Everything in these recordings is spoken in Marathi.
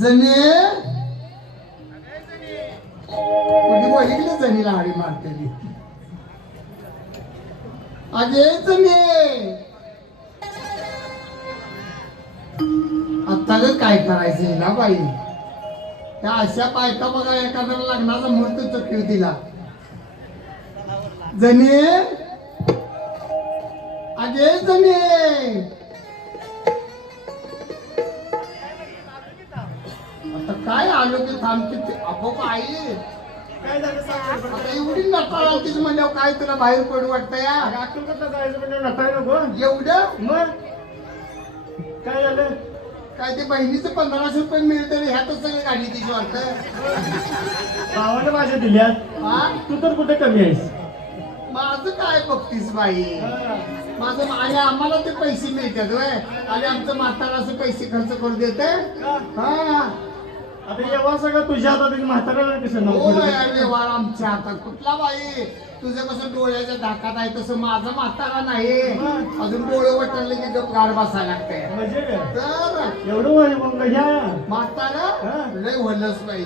जने कुठे बघितलं जणीला हाडी मारतेली अगे जने आता ग काय करायचं ना बाई त्या अशा बायका बघा एखाद्याला लग्नाचा मुहूर्त चुकली तिला जने अगे जने आता काय आलो की थांबते आपोआप आई काय झालं सांग आता एवढी नटाळ आलतीच म्हणल्यावर काय तुला बाहेर पडू वाटतं या कसं जायचं म्हणजे नटाय नको एवढं मग काय झालं काय ते बहिणीचं 1500 रुपये मिळतं ह्यातच सगळी गाडी तिची वाटतं भावाने माझ्या दिल्यात हा तू तर कुठे कमी आहेस माझं काय बघतीस बाई माझं आणि आम्हाला ते पैसे मिळतात वय आणि आमचं म्हातारा असं पैसे खर्च करू देते हा आता एवढा सगळं तुझ्या हातात म्हाताऱ्याला कसं हो नको व्यवहार आमच्या हातात कुठला बाई तुझं कसं डोळ्याच्या धाकात आहे तसं माझं म्हातारा नाही अजून डोळे वटरले की गप गाड बसायला लागतंय म्हणजे काय? तर एवढं वय मग घ्या म्हातारा लय होलच बाई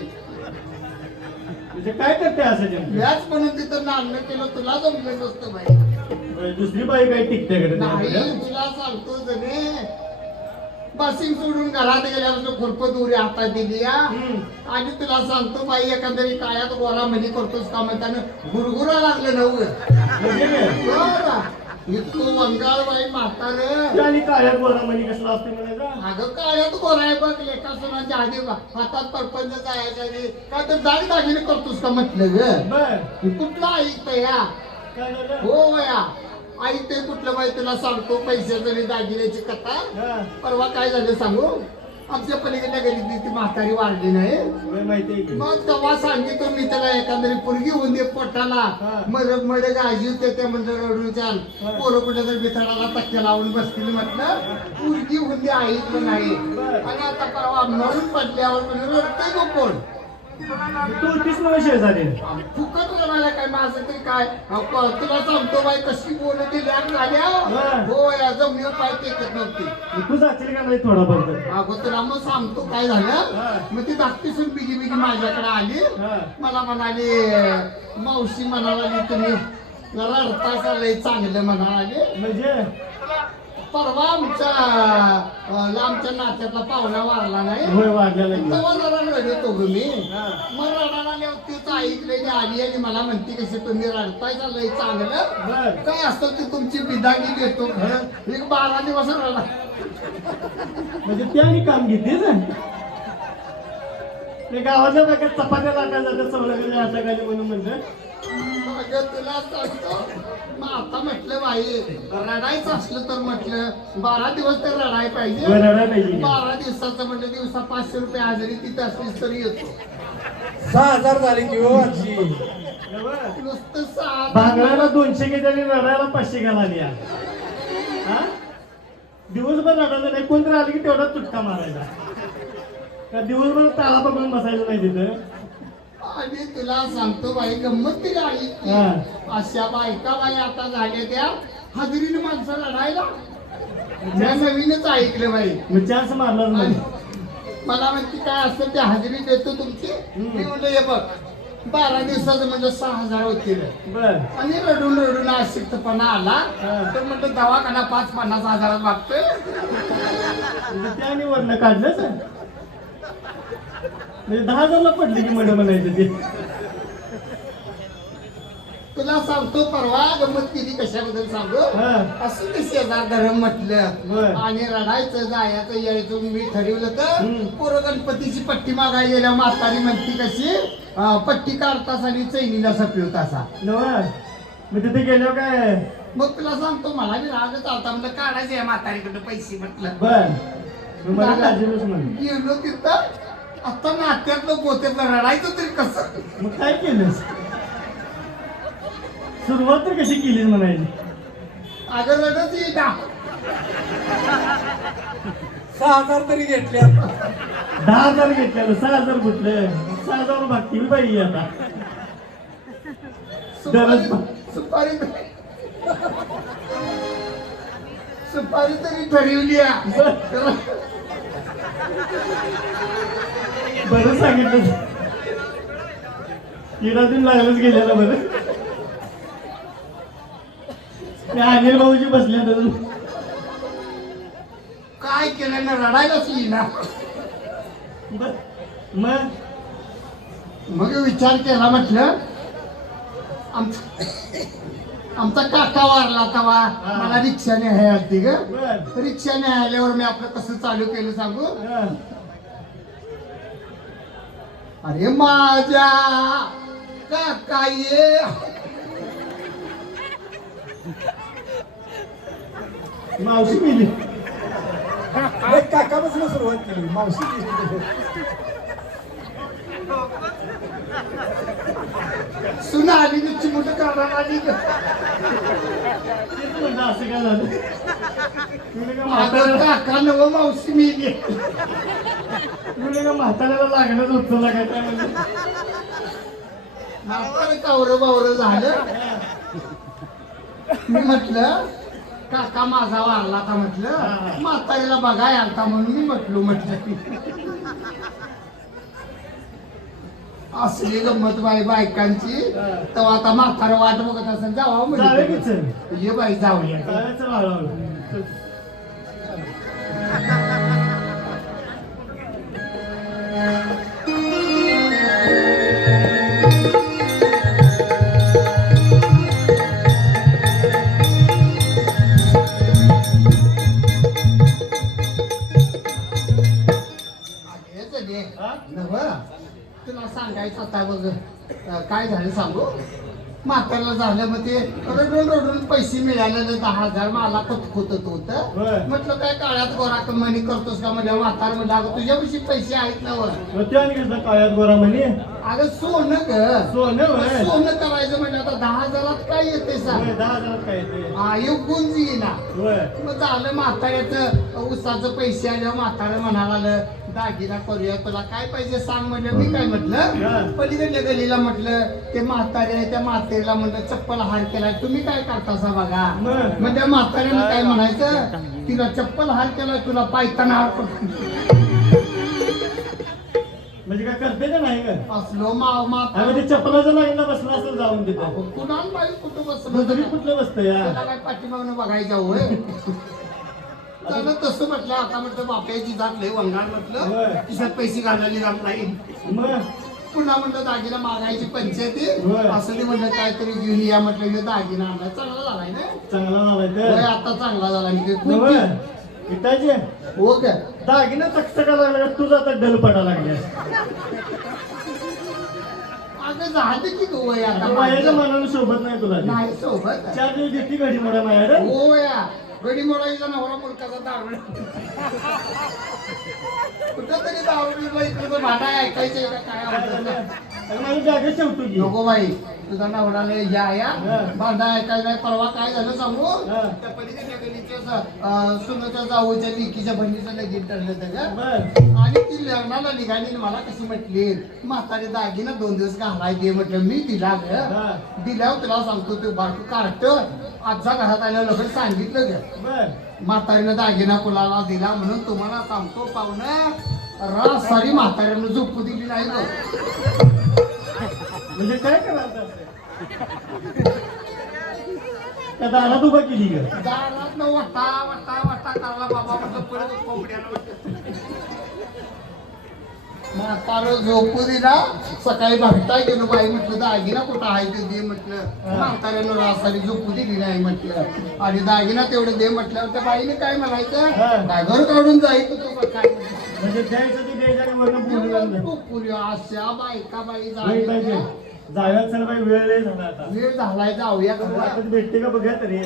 म्हणजे काय करते असं जम व्याज म्हणून तिथं नाणं केलं तुला जमलं नसतं बाई दुसरी बाई काही टिकते कडे नाही तुला सांगतो जणे बसिंग सोडून घरात गेल्यापासून खुरपत उरी हातात दिली या आणि तुला सांगतो बाई एखाद्या काळ्यात गोरा म्हणी करतोस का म्हणताना गुरगुरा लागलं नव्हतं इतकं वंगाळ बाई म्हातारं आणि काळ्यात बोला म्हणजे कसला असते म्हणायचा अगं काळ्यात गोरा आहे बघ लेखा सोनाच्या आधी हातात परपंच जायच्या आधी काय तर दाग दागिने करतोस का म्हटलं ग बर कुठला ऐकत या काय झालं हो या आई ते कुठलं बाई तुला सांगतो पैशाचं आणि दागिन्याची कथा परवा काय झालं सांगू आमच्या पलीकडल्या गलीतली ती म्हातारी वाढली नाही माहिती मग तेव्हा सांगितलं मी त्याला एखादी पोरगी होऊन दे पोटाला मरग मडे गाजी होते ते म्हणजे रडून चाल पोरं कुठे तर बिथाडाला टक्के लावून बसतील म्हटलं पोरगी होऊन दे ऐकलं नाही आणि आता परवा मरून पडल्यावर म्हणजे रडतंय गो कोण तू 30 वर्ष झाले फुकट म्हणाला काय माझं तरी काय तुला सांगतो बाई कशी बोलते लॅग झाल्या हो या जमीन पाय टेकत नव्हती तू जाशील का नाही थोडा पर्यंत अगं तुला मग सांगतो काय झालं मग ती धाकटी सून बिगी बिगी माझ्याकडे आली मला म्हणाली मावशी म्हणाली तुम्ही रडता चाललंय चांगलं म्हणाले म्हणजे परवा आमच्या नात्यातला पाहुणा वारला नाही होय वाढलेला तेव्हा जरा रडतो ग मी मग रडायला तीच ऐकलेली आली आणि मला म्हणते कशी तुम्ही रडताय चाललंय चांगलं काय असतं ते तुमची बिदागी देतो खरं एक 12 दिवस रडा म्हणजे त्याने काम घेतेच ते गावातल्या बायका चपात्या टाकायला जातात सवलत हाताखाली म्हणून म्हणतात तुला सांगतो मग आता म्हटलं बाई रडायचं असलं तर म्हटलं 12 दिवस तर रडाय पाहिजे 12 दिवसाचं म्हणजे दिवसा 500 रुपये हजेरी तिथे असलीच तरी येतो 6000 झाले की हो आजी नुसतं 6 भांगडायला 200 घेते आणि रडायला 500 घालाली दिवसभर रडायचं नाही कोणतरी आलं की तेवढा तुटका मारायचा का दिवसभर ताला पकडून बसायचं नाही तिथं आणि तुला सांगतो बाई गंमत ती गाडी अशा बायका बाई आता झाल्या त्या हजेरीने माणसं रडायला त्या नवीनच ऐकलं बाई मग चान्स मारला नाही मला म्हणते काय असतं ते हजेरी देतो तुमची मी म्हणलं हे बघ 12 दिवसाचं म्हणजे 6000 होतील बर आणि रडून रडून अशक्तपणा आला तर म्हटलं दवाखाना 50 हजारात मागतोय त्याने वरनं काढलंच म्हणजे 10,000ला पडली की मध्ये म्हणायचं ते तुला सांगतो परवा गंमत केली कशाबद्दल सांगू असं ते शेजार धरम म्हटलं आणि रडायचं जायचं यायचं मी ठरवलं तर पोरं गणपतीची पट्टी मागायला गेल्या म्हातारी म्हणती कशी पट्टी काढतास आणि चैनीला सपिवतासा मग तिथे गेलो काय मग तुला सांगतो मला मी रागच आलता म्हटलं काढायचं या म्हातारीकडे पैसे म्हटलं गेलो तिथं आता नात्यातलं गोत्यातलं रडायचं तरी कसं मग काय केलं सुरुवात तर कशी केलीस म्हणायची अगं रडत ये ना 6000 तरी घेतल्या 10,000 घेतल्या 6,000 कुठलं 6,000 भागतील बाई आता सुपारी सुपारी तरी ठरवली बरं सांगितलं इडातून लागलंच गेलेलं बरं. ते अनिल भाऊजी बसले अजून. काय केलं ना रडायलाच येईना. मग मग विचार केला म्हटलं आमचा काका वारला तवा मला रिक्षाने हयालती ग. बर रिक्षाने आल्यावर मी आपलं कसं चालू केलं सांगू. अरे माझ्या काका ये मावशी गेली. काकापासून सुरुवात केली मावशी सुना आली की चिमूट करणार आली ग. तेच म्हणलं असं काय झालं. तुला का माझं म्हाताऱ्याला काका नव मावशी मिली. तुला का म्हाताऱ्याला लागणंच उचलला काय काय म्हणजे. म्हातारं कावरं बावरं झालं. मी म्हटलं काका माझा वारला का म्हटलं म्हातारीला बघाय आलता म्हणून मी म्हटलं असली गंमत बाई बायकांची. तेव्हा आता म्हातारं वाट बघत असेल जावा जाऊया की म्हणजे चल. ये बाई जाऊया. जायचं हळूहळू. चल. हेच दे. हा? नव तुला सांगायचं आता बघ काय झालं सांगू. म्हातारला झालं मग ते रडून रडून पैसे मिळाले 10,000 मला खुतखुतत होतं. बरं. म्हटलं काय काळ्यात गोरा कमानी करतोस का म्हणजे म्हातार म्हणलं अगं तुझ्यापाशी पैसे आहेत ना वर. मग ते आणि कसं काळ्यात गोरा म्हणे. अगं सोनं ग. सोनं होय. सोनं करायचं म्हणजे आता 10,000 काय येते सांग. होय, 10,000 काय येते. हा एक गुंज येईना. होय. मग झालं म्हाताऱ्याचं उसाचं पैसे आल्यावर म्हातारं म्हणाला दागिना करूया तुला काय पाहिजे सांग म्हणलं. मी काय हा. म्हटलं पलीकडल्या गलीला म्हटलं ते म्हातारे आहे, त्या म्हातारीला म्हटलं चप्पल हार केलाय तुम्ही काय करतासा बघा. मग? मग त्या म्हाताऱ्यानं काय म्हणायचं तिला चप्पल हार केलाय तुला पायताना हार करतो. म्हणजे काय करते का नाही का. असलो अगं ते चप्पलाचं लागलं बसलं असेल जाऊन तिथं. कुणाल बाई कुठं मग बसलं तुम्ही कुठलं बसतं या. त्याला काय पाठीमागनं बघायचं होय. त्यानं तसं म्हटलं आता म्हटलं बाप्याची जात लय वंगाळ होय. म्हटलं खिशात पैसे घालायला जात नाही. मग पुन्हा म्हटलं दागिना मागायची पंचायती होय. असं ते म्हटलं काहीतरी घेऊन या म्हटलं हे दागिना आणला चांगला झालाय ना. चांगला झालाय होय तर. आता चांगला झाला मी होय. इटाचे हो का दागिना चकचका लागला का तुझा आता डल पडा लागल्या. अगं झालं की गो वय आता माझ्या मनानं सोबत नाही तुला ते. नाही सोबत 4 दिवस देते घडी मोडा माझ्या. हो या गडी मोडाईचा नवरा मुलकाचा दारू कुठं तरी दारू इकडचं भांडा ऐकायचं का काय आवडतं. माझी जागा शेवटू की. नको बाई तुझा नवराला या हा. भांडा ऐकायला नाही. परवा काय झालं सांगू हा. त्या पलीकडच्या गलीच्या सुनाच्या जाऊच्या लिकीच्या बहिणीचं लगीन ठरलं होतं का. बर. आणि ती लग्नाला निघाली आणि मला कशी म्हटली म्हातारी दागिना 2 दिवस घालाय दे म्हटलं मी दिला ग. हा. दिल्यावर तुला सांगतो ते बारकं कार्ट आजच्या घरात आल्या लोक सांगितलं ग बर. म्हातारीनं दागिना कुणाला दिला म्हणून तुम्हाला सांगतो पाहुणं रास सारी म्हाताऱ्यानं झोपू दिली नाही ग. म्हणजे काय करायचं त्या दारात उभा केली ग. दारात न वटा वटा वटा करायला बाबा म्हटलं परत कोंबड्याला म्हातारं झोपू दिला. सकाळी बघताय गेलो बाई म्हटलं दागिना कुठं आहे ते दे म्हटलं. म्हाताऱ्यानं रासारी झोपू दिली नाही म्हटलं आणि दागिना तेवढं दे म्हटल्यावर त्या बाईने काय म्हणायचं काय घर काढून जायचं तू काय म्हणजे द्यायचं ते द्यायचं आणि वरनं बोलू पुरी अशा बायका बाई पाहिजे. जाऊया चल बाई वेळ लय झाला आता. वेळ झालाय जाऊया का वाटत भेटते का बघा तरी.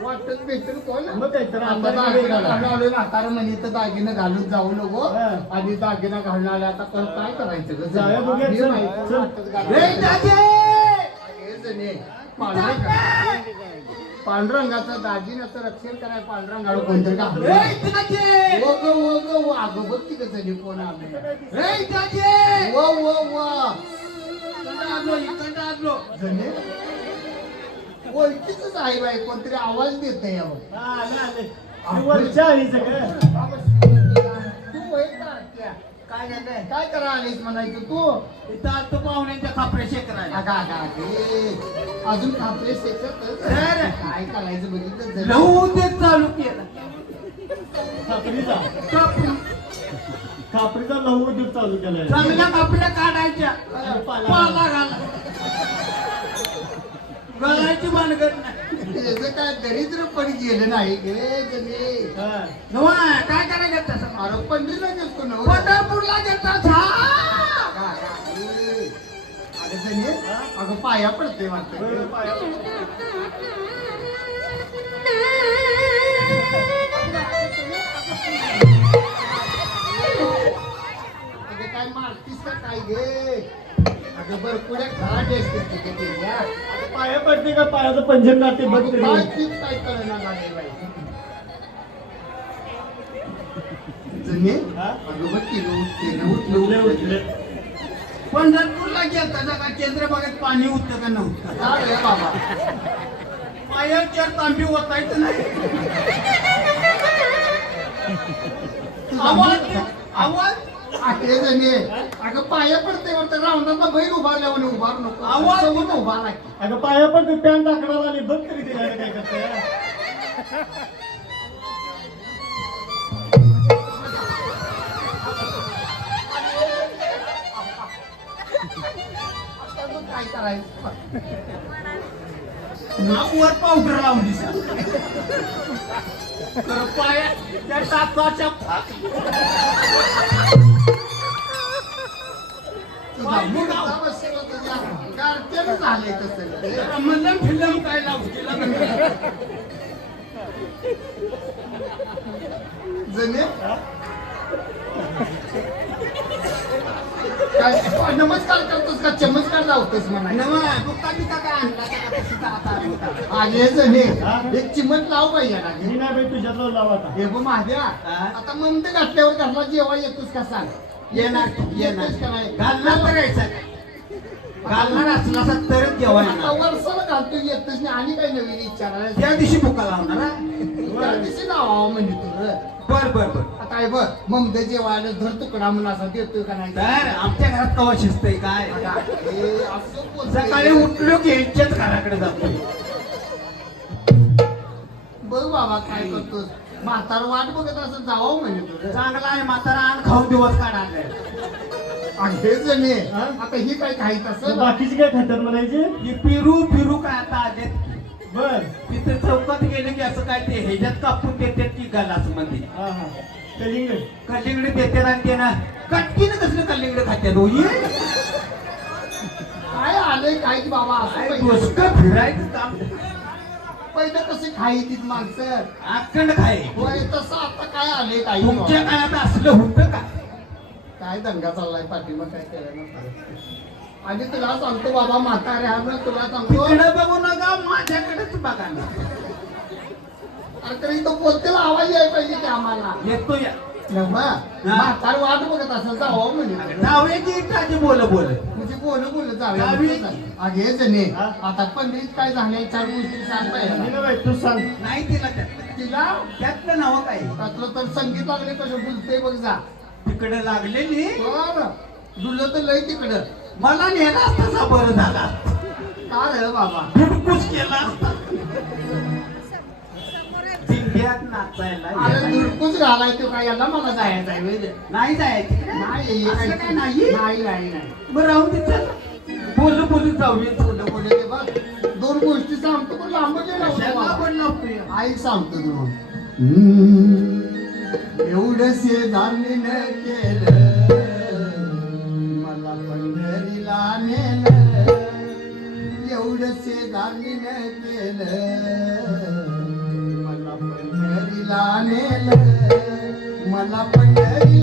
वाटत भेटेल कोण मग काय तर आता अंधारी दागिना घाला. घालून आलोय म्हातारं म्हणे तर दागिनं घालून जाऊ नको हा. आणि दागिना घालून आले आता काय करायचं ग? जाऊया बघूया, हे चल, माहिती चल. वाटत घालून. हे जणे, पांडुरंगाचं दागिन्याचं रक्षण कराय पांडुरंगाला कोणतरी घालून. वो ग, वो ग, वो. अगं बघ की गं जणी कोण आले. वो वो वो जणे ओळखीच आहे बाई कोणतरी आवाज देत यावर. हा, आले, आले. ते वरच्या आळीचं ग. तू वय का त्या? काय झालंय काय करा आलीस म्हणायचं तू इथं आलतो पाहुण्यांच्या खापऱ्या शेकरायला अगा अगा अगे अजून कापले शेकत तर? काय करायचं बघितलं जरा. लहू ते चालू केलं खापरीचा कापरी. खापरीचा लहू उद्योग चालू केलाय चांगल्या कापऱ्या काढायच्या पाला घाला गळायची भानगड नाही त्याचं काय दरिद्र पण गेलं नाही गे जणे नवा, काय करायचं तसं अरे पंढरीला गेलतो ना पंढरपूरला गेलतात अगं जणे अगं पाया पडते वाटतं अगं काय मारतीस का काय गे अगं बरं पुढे घाट असते तिथे या पाया पडते का पायाचं पंजन काढते बघ तरी. काय तीच काय कळना झालेलं आहे जणे हा? अगं बघ केलं उठले उठले पंढरपूरला गेलता का चंद्रभागेत पाणी होतं का नव्हतं काय रे बाबा पायाच्या तांबी ओतायचं नाही आवाज आवाज आकडे जणे अगं पाया पडते वरती रावणाला बैल उभारल्यावर उभार नको आवाज सगळं उभा नाही अगं पाया पडते पॅन्ट आकडाला आली बघ तरी तिला काय करते आता मग काय करायचं नाकवर पावडर लावली तर पाया त्या टाचाच्या झालंय तसं म्हणलं फिल्म काय लावतील जणे काय नमस्कार करतोस का चमत्कार लावतोस आले जणे एक चिमट लाव पाहिजे ना मी नाही बाई तुझ्यातलं लावा आता हे बघ महाद्या आता ममते घातल्यावर घरला जेव्हा येतोस का सांग येणार येतोस का नाही घालणार करायचं घालणार असला तरच आता जेवायला वर्षाला घालतो येतच नाही आणि काही नवीन विचारायला त्या दिवशी भुका लावणार हा? त्या दिवशी नावावं म्हणजे तुझं बर बर बर आता आहे बघ ममते जेवायला धर तुकडा म्हणून असा देतोय का नाही तर आमच्या घरात कवा शिजतंय काय हे असं बोलतोय. सकाळी उठलो की यांच्याच घराकडे जातो बघ बाबा काय करतोस म्हातार वाट बघत असं जावं म्हणजे तुझं चांगला आहे म्हातारा आण खाऊन दिवस काढायला हे जणे हा? आता ही काय काही तसं बाकीची काय खात्यात म्हणायची ही फिरू फिरू काय आता आले बर तिथे चौकात गेले की असं काय ते ह्याच्यात कापून देतात की गलास मध्ये हा हा कलिंगड कल्लिंगडे देतात आणि ते ना कटकीनं कसलं कल्लिंगडे खात्यात होई काय आलंय काय की बाबा असं पहिलं गोष्ट फिरायचं काम पहिलं कसे खाईतीत माणसं आखंड खाय होय तसं आता काय आलंय काही तुमच्या काळात असलं होतं का काय दंगा चाललाय पाठीमा काय करायला आणि तुला सांगतो बाबा म्हाताऱ्या तुला सांगतो तिकडे बघू नका माझ्याकडेच बघा ना अरे तरी तो बोलतेला आवाज यायला पाहिजे की आम्हाला येतो या म्हातार वाट बघत असं जावं म्हणजे डाव्याची इटाची बोल बोल म्हणजे बोल जावी. जावे अगे जणे हा? आता पंडित काय झाले 4 गोष्टी सांग मी पाहिजे ना बाई तू सांग नाही तिला त्यातलं तिला त्यातलं नाव काय त्यातलं तर संगीत लागले कसं बोलते बघ जा तिकडे लागलेली बरं डुलं तर लय तिकडं मला नेला असता बरं झाला का रे बाबा फुटकुस केला असता दिंड्यात नाचायला अरे यायला. दुरकूच घालाय तो काय याला मला जायचं आहे होय रे. नाही जायचं नाही असं काय नाही नाही नाही बरं राहून दे चल बोलू बोलू जाऊया बोलले बोलले ते बघ 2 गोष्टी सांगतो पण लांबले कशाला आपण लावतोय आई सांगतो तू एवढसे धान्य केलं मला पंढरीला नेलं एवढसे धान्य केलं मला पंढरीला नेलं मला पंढरी